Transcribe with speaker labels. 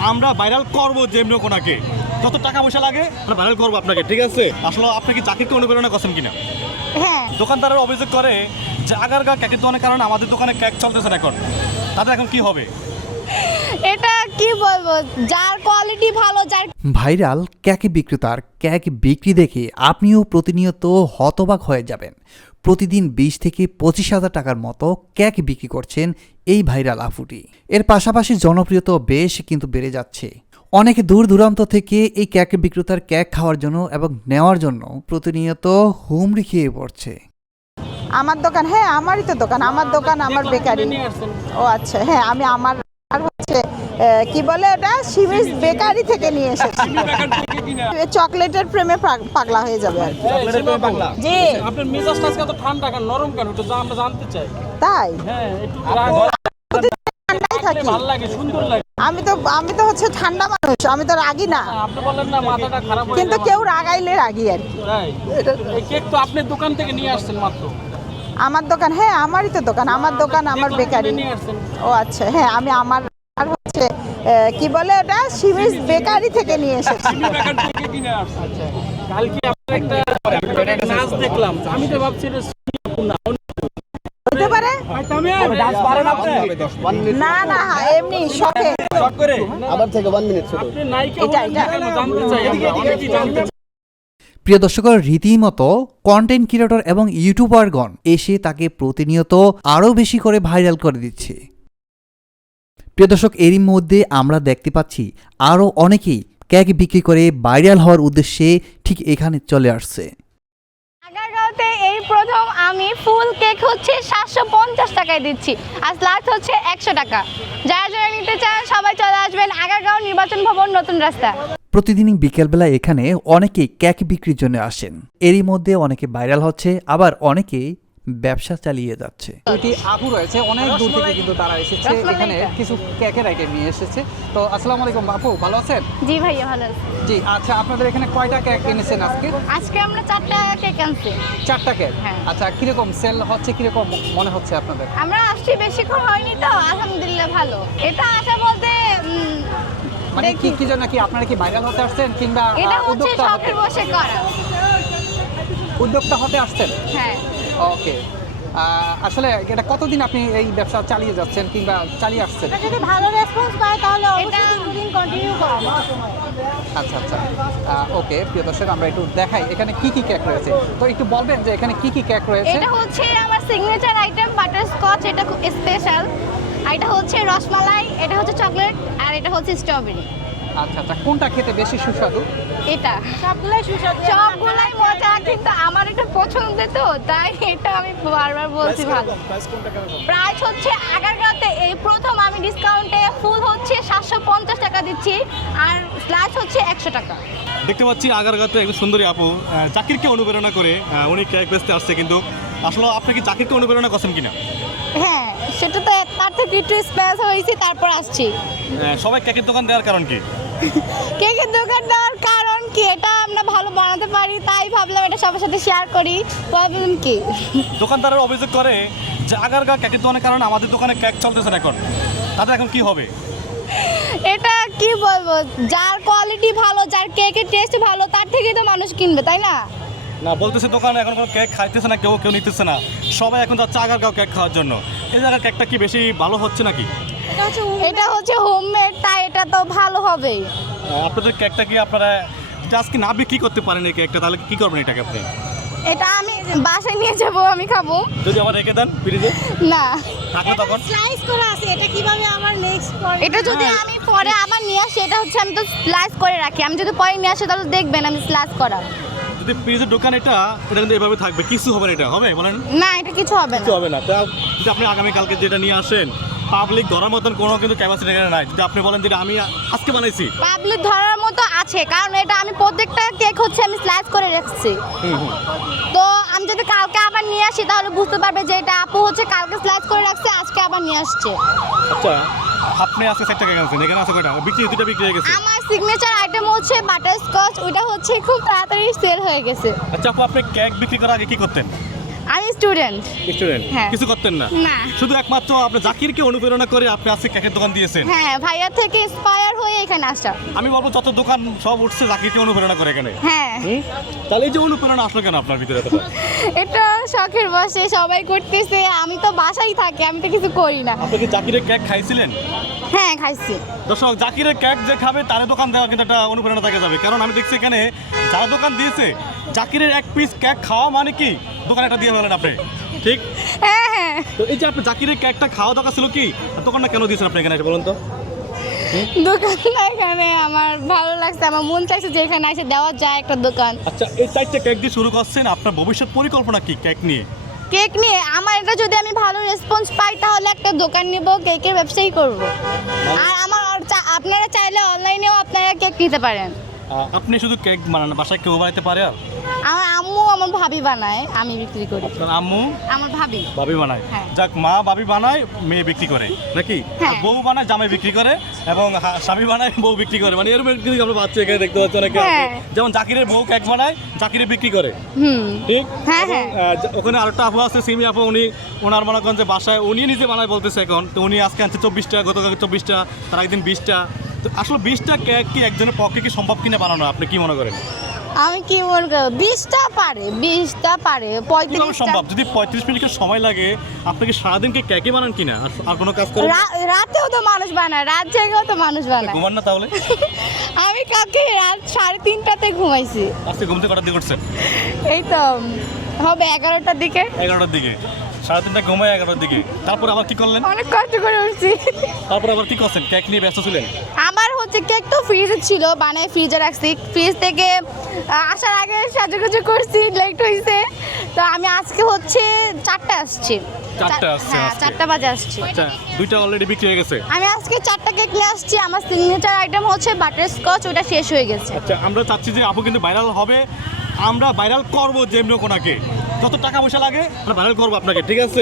Speaker 1: আমরা ভাইরাল করব যেমনি কোনাকে যত টাকা পয়সা লাগে আমরা ভাইরাল করব আপনাকে ঠিক আছে? আসলে আপনি কি চাকরিকে অনুপ্রেরণা করছেন কিনা?
Speaker 2: হ্যাঁ।
Speaker 1: দোকানদারের অভিযোগ করে যে আগারগা কেকের দোকানের কারণে আমাদের দোকানে কেক চলতেছে না এখন। তাদের এখন কি হবে?
Speaker 2: এটা কি বলব? যার কোয়ালিটি ভালো যার
Speaker 3: ভাইরাল ক্যাক বিক্রেতার ক্যাক বিক্রি দেখে আপনিও প্রতিনিয়ত হতবাক হয়ে যাবেন। প্রতিদিন বিশ থেকে পঁচিশ হাজার টাকার মতো ক্যাক বিক্রি করছেন এই ভাইরাল আফুটি এর পাশাপাশি জনপ্রিয়তা বেশ কিন্তু বেড়ে যাচ্ছে। অনেকে দূর দূরান্ত থেকে এই ক্যাক বিক্রেতার ক্যাক খাওয়ার জন্য এবং নেওয়ার জন্য প্রতিনিয়ত হুমড়ি খেয়ে পড়ছে।
Speaker 4: আমার দোকান হ্যাঁ আমারই তো দোকান, আমার দোকান, আমার বেকারি। ও আচ্ছা হ্যাঁ আমি আমার কি বলে ওটা? সিমিস বেকারি থেকে নিয়ে এসেছি। চকলেটের প্রেমে পাগ- পাগলা হয়ে যাবে আর কি। জি।
Speaker 5: আপনার মেজাজটা আজকে এত ঠান্ডা কেন? নরম কেন? একটু আমরা জানতে চাই।
Speaker 4: তাই?
Speaker 5: হ্যাঁ একটু
Speaker 4: ঠান্ডাই থাকি।
Speaker 5: ভালো লাগে সুন্দর লাগে।
Speaker 4: আমি তো আমি তো হচ্ছে ঠান্ডা মানুষ আমি তো রাগি না।
Speaker 5: আপনি বললেন না মাথাটা খারাপ
Speaker 4: কিন্তু কেউ রাগাইলে রাগি আর কি।
Speaker 5: এই কেক তো আপনি দোকান থেকে নিয়ে আসছেন মাত্র?
Speaker 4: আমার দোকান হ্যাঁ আমারই তো দোকান আমার দোকান আমার বেকারি।
Speaker 5: নিয়ে
Speaker 4: ও আচ্ছা হ্যাঁ আমি আমার আহ, কি বলে ওটা? সিমিস বেকারি থেকে নিয়ে এসেছি।
Speaker 5: আচ্ছা। কালকে একটা নাচ দেখলাম। আমি তো ভাবছি
Speaker 4: হতে পারে?
Speaker 5: ডান্স পারেন আপনি
Speaker 4: না না এমনি শখে।
Speaker 5: আপনি নায়িকা
Speaker 4: এটা,
Speaker 5: হলেন
Speaker 4: এটা।
Speaker 5: কেন জানতে চাই? আমরা জানতে
Speaker 3: প্রিয় দর্শকর রীতিমতো কন্টেন্ট ক্রিয়েটর এবং ইউটিউবারগণ এসে তাকে প্রতিনিয়ত আরও বেশি করে ভাইরাল করে দিচ্ছে। প্রিয় দর্শক এরই মধ্যে আমরা দেখতে পাচ্ছি আরও অনেকেই কেক বিক্রি করে ভাইরাল হওয়ার উদ্দেশ্যে ঠিক এখানে চলে আসছে।
Speaker 2: আগারগাঁওতে এই প্রথম আমি ফুল কেক হচ্ছে সাতশো পঞ্চাশ টাকায় দিচ্ছি। আর স্লাট হচ্ছে একশো টাকা। যারা যারা নিতে চান সবাই চলে আসবেন আগারগাঁও নির্বাচন ভবন নতুন রাস্তা।
Speaker 3: প্রতিদিনই বিকেলবেলা এখানে অনেকে কেক বিক্রির জন্য আসেন। এরই মধ্যে অনেকে ভাইরাল হচ্ছে আবার অনেকেই ব্যবসা চালিয়ে যাচ্ছে।
Speaker 6: দুইটি আপু রয়েছে অনেক দূর থেকে কিন্তু তারা এসেছে। এখানে কিছু কেকের আইটেম নিয়ে এসেছে। তো আসসালামু আলাইকুম আপু ভালো আছেন?
Speaker 2: জি ভাইয়া ভালো আছি।
Speaker 6: জি আচ্ছা আপনাদের এখানে কয়টা কেক এনেছেন আজকে?
Speaker 2: আজকে আমরা চারটা কেক আনছি।
Speaker 6: চারটা কেক
Speaker 2: হ্যাঁ।
Speaker 6: আচ্ছা কীরকম সেল হচ্ছে কীরকম মনে হচ্ছে আপনাদের?
Speaker 2: আমরা আসছি বেশিক্ষণ হয়নি তো আলহামদুলিল্লাহ ভালো। এটা আসা বলতে
Speaker 6: মানে কি কি জন্য কি আপনারা কি ভাইরাল হতে আসছেন কিংবা
Speaker 2: এটা হচ্ছে শখের বসে করা।
Speaker 6: উদ্যোক্তা হতে আসছেন?
Speaker 2: হ্যাঁ।
Speaker 6: ওকে আসলে এটা কতদিন আপনি এই ব্যবসা চালিয়ে যাচ্ছেন কিংবা চালিয়ে আসছেন?
Speaker 2: যদি ভালো রেসপন্স পায় তাহলে এটা কন্টিনিউ করব
Speaker 6: আচ্ছা আচ্ছা। ওকে প্রিয় দর্শক আমরা একটু দেখাই এখানে কি কি কেক রয়েছে। তো একটু বলবেন যে এখানে কি কি কেক রয়েছে?
Speaker 2: এটা হচ্ছে আমার সিগনেচার আইটেম বাটার স্কচ এটা খুব স্পেশাল এটা হচ্ছে রসমালাই এটা হচ্ছে চকলেট আর এটা হচ্ছে স্ট্রবেরি
Speaker 6: আচ্ছা আচ্ছা কোনটা খেতে বেশি সুস্বাদু?
Speaker 2: এটা। সবগুলাই সুস্বাদু। সবগুলাই মজা কিন্তু আমার এটা পছন্দ তো তাই এটা আমি বারবার বলছি ভালো। প্রাইস হচ্ছে আগারগাঁওতে এই প্রথম আমি ডিসকাউন্টে ফুল হচ্ছে সাতশো পঞ্চাশ টাকা দিচ্ছি আর স্লাইস হচ্ছে একশো টাকা।
Speaker 1: দেখতে পাচ্ছি আগারগাতে একজন সুন্দরী আপু চাকরিকে অনুপ্রেরণা করে উনি কেক বেচতে আসছে কিন্তু আসলে আপনি কি চাকরিকে অনুপ্রেরণা করছেন কিনা?
Speaker 2: হ্যাঁ সেটা তো তার থেকে একটু স্পেস হয়েছে তারপর আসছি।
Speaker 1: সবাই কেকের দোকান দেওয়ার কারণ কি?
Speaker 2: কেকের দোকান দেওয়ার কারণ কি? এটা আমরা ভালো বানাতে পারি তাই ভাবলাম এটা সবার সাথে শেয়ার করি। প্রবলেম কি?
Speaker 1: দোকানদারের অভিযোগ করে যে আগারগা কেকের দোকানের কারণে আমাদের দোকানে কেক চলতেছে এখন। তাদের এখন কি হবে?
Speaker 2: এটা কি বলব? যার কোয়ালিটি ভালো যার কেকের টেস্ট ভালো তার থেকেই তো মানুষ কিনবে তাই না?
Speaker 1: না বলতেছে দোকানে এখন কোনো কেক খাইতেছে না কেউ কেউ নিতেছে না। সবাই এখন যাচ্ছে আগারগাঁও কেক খাওয়ার জন্য। এই জায়গার কেকটা কি বেশি ভালো হচ্ছে নাকি?
Speaker 2: এটা হচ্ছে হোমমেড তাই এটা তো ভালো হবেই
Speaker 1: আহ, আপনাদের কেকটা কি আপনারা আজকে না বিক্রি করতে পারেন এই কেকটা তাহলে কি করবেন এটাকে আপনি?
Speaker 2: এটা আমি বাসায় নিয়ে যাব আমি খাব।
Speaker 1: যদি আমার রেখে দেন ফ্রিজে?
Speaker 2: না।
Speaker 1: থাকলে তখন।
Speaker 2: স্লাইস করা আছে এটা কীভাবে আমার নেক্সট এটা যদি আমি পরে আবার নিয়ে আসি এটা হচ্ছে আমি তো স্লাইস করে রাখি। আমি যদি পরে নিয়ে আসি তাহলে দেখবেন আমি স্লাইস করা।
Speaker 1: যদি ফ্রিজের দোকান এটা এটা কিন্তু এভাবে থাকবে। কিছু হবে না এটা। হবে? বলেন।
Speaker 2: না এটা কিছু হবে না।
Speaker 1: কিছু হবে না। তা আপনি আপনি আগামীকালকে যেটা নিয়ে আসেন পাবলিক ধরার মতন কোনো কিন্তু ক্যাপাসিটি এখানে নাই। যদি আপনি বলেন যেটা আমি আজকে বানাইছি।
Speaker 2: পাবলিক ধরার মতো আছে কারণ এটা আমি প্রত্যেকটা কেক হচ্ছে আমি স্লাইস করে রাখছি। তো আমি যদি কালকে আবার নিয়ে আসি তাহলে বুঝতে পারবে যে এটা আপু হচ্ছে কালকে স্লাইস করে রাখছে আজকে আবার নিয়ে আসছে।
Speaker 1: আচ্ছা আপনি আজকে চারটা কেক আনছেন? এখানে আছে কয়টা? বিক্রি দুটা বিক্রি হয়ে গেছে।
Speaker 2: আমার সিগনেচার আইটেম হচ্ছে বাটার স্কচ ওটা হচ্ছে খুব তাড়াতাড়ি সেল হয়ে গেছে।
Speaker 1: আচ্ছা আপু আপনি কেক বিক্রি করার আগে কি করতেন?
Speaker 2: স্টুডেন্ট।
Speaker 1: স্টুডেন্ট?
Speaker 2: হ্যাঁ।
Speaker 1: কিছু করতেন না?
Speaker 2: না।
Speaker 1: শুধু একমাত্র আপনি জাকিরকে অনুপ্রেরণা করে আপনি আজকে কেকের দোকান দিয়েছেন?
Speaker 2: হ্যাঁ ভাইয়া থেকে ইন্সপায়ার হয়ে এখানে আসা।
Speaker 1: আমি বলব যত দোকান সব উঠছে জাকিরকে অনুপ্রেরণা করে এখানে।
Speaker 2: হ্যাঁ।
Speaker 1: হুম? তাহলে এই যে অনুপ্রেরণা আসলো কেন আপনার ভিতরে এতটা?
Speaker 2: এটা শখের বসে সবাই করতেছে আমি তো বাসায় থাকি আমি তো কিছু করি না।
Speaker 1: আপনি কি জাকিরের কেক খাইছিলেন?
Speaker 2: হ্যাঁ খাইছি।
Speaker 1: দর্শক জাকিরের কেক যে খাবে তার দোকান দেওয়া কিন্তু একটা অনুপ্রেরণা থেকে যাবে। কারণ আমি দেখছি এখানে যারা দোকান দিয়েছে জাকিরের এক পিস কেক খাওয়া মানে কি? দোকানে একটা দিয়ে ফেলেন আপনি। ঠিক?
Speaker 2: হ্যাঁ হ্যাঁ।
Speaker 1: তো এই যে আপনি জাকিরের কেকটা খাওয়া দরকার ছিল কি? দোকানটা কেন দিয়েছেন আপনি এখানে এসে বলুন তো?
Speaker 2: দোকানটা এখানে আমার ভালো লাগছে আমার মন চাইছে যে এখানে এসে দেওয়া যায় একটা দোকান।
Speaker 1: আচ্ছা এই চারটে কেক দিয়ে শুরু করছেন আপনার ভবিষ্যৎ পরিকল্পনা কি কেক নিয়ে?
Speaker 2: কেক নিয়ে আমার এটা যদি আমি ভালো রেসপন্স পাই তাহলে একটা দোকান নিব কেকের ব্যবসায়ী করব। আর আমার আপনারা চাইলে অনলাইনেও আপনারা কেক নিতে পারেন।
Speaker 1: আপনি শুধু কেক বানান বাসায় কেউ বানাইতে পারে আর?
Speaker 2: আমার আম্মু আমার ভাবি বানায় আমি বিক্রি করি।
Speaker 1: আপনার আম্মু?
Speaker 2: আমার ভাবি।
Speaker 1: বাবি বানায়?
Speaker 2: হ্যাঁ।
Speaker 1: যাক মা বাবি বানায় মেয়ে বিক্রি করে নাকি?
Speaker 2: হ্যাঁ।
Speaker 1: আর বউ বানায় জামাই বিক্রি করে এবং হা- স্বামী বানায় বউ বিক্রি করে। মানে এরকম কিন্তু আমরা বাচ্চা এখানে দেখতে পাচ্ছি অনেকে আছে।
Speaker 2: হ্যাঁ।
Speaker 1: যেমন জাকিরের বউ কেক বানায় জাকিরে বিক্রি করে।
Speaker 2: হুম।
Speaker 1: ঠিক?
Speaker 2: হ্যাঁ,
Speaker 1: এবং,
Speaker 2: হ্যাঁ।
Speaker 1: আহ, যে- ওখানে আরেকটা আপু আছে সিমি আপু উনি ওনার মনে করেন যে বাসায় উনি নিজে বানায় বলতেছে এখন। তো উনি আজকে আনছে চব্বিশটা গতকাল চব্বিশটা তার একদিন বিশটা। তো আসলে বিশটা কেক কি একজনের পক্ষে কি সম্ভব কিনা বানানো? আপনি কি মনে করেন?
Speaker 2: আমি কি মনে করি? বিশটা পারে বিশটা পারে
Speaker 1: কীভাবে
Speaker 2: পঁয়ত্রিশটা
Speaker 1: সম্ভব? যদি পঁয়ত্রিশ মিনিটের সময় লাগে আপনি কি সারাদিন কি কেকে বানান কিনা? আর কোনো কাজ করেন?
Speaker 2: রাতেও তো মানুষ বানায় রাত জেগেও তো মানুষ বানায়।
Speaker 1: ঘুমান না তাহলে?
Speaker 2: আমি কাকে রাত সাড়ে তিনটাতে ঘুমাইছি।
Speaker 1: আজকে ঘুমতে কটার দিকে উঠছেন?
Speaker 2: এই তো হবে এগারোটার দিকে।
Speaker 1: এগারোটার দিকে। সাড়ে তিনটা ঘুমায় এগারোটার দিকে। তারপর আবার কি করলেন?
Speaker 2: অনেক কষ্ট করে উঠছি।
Speaker 1: তারপর আবার কি করছেন? কেক নিয়ে ব্যস্ত ছিলেন?
Speaker 2: হচ্ছে কেক তো ফ্রিজে ছিল বানায় ফ্রিজে রাখছি। ফ্রিজ থেকে আসার আগে সাজুগুজু করছি লেট হয়েছে তো আমি আজকে হচ্ছে চারটা আসছি।
Speaker 1: চারটা
Speaker 2: হ্যাঁ। চারটা বাজে আসছি।
Speaker 1: আচ্ছা দুইটা অলরেডি বিক্রি হয়ে গেছে?
Speaker 2: আমি আজকে চারটা কেক নিয়ে আসছি আমার সিগনেচার আইটেম হচ্ছে বাটার স্কচ ওটা শেষ হয়ে গেছে।
Speaker 1: আচ্ছা আমরা চাচ্ছি যে আপু কিন্তু ভাইরাল হবে। আমরা ভাইরাল করব যেমনি কোনাকে যত টাকা পয়সা লাগে আমরা ভাইরাল করব আপনাকে ঠিক আছে?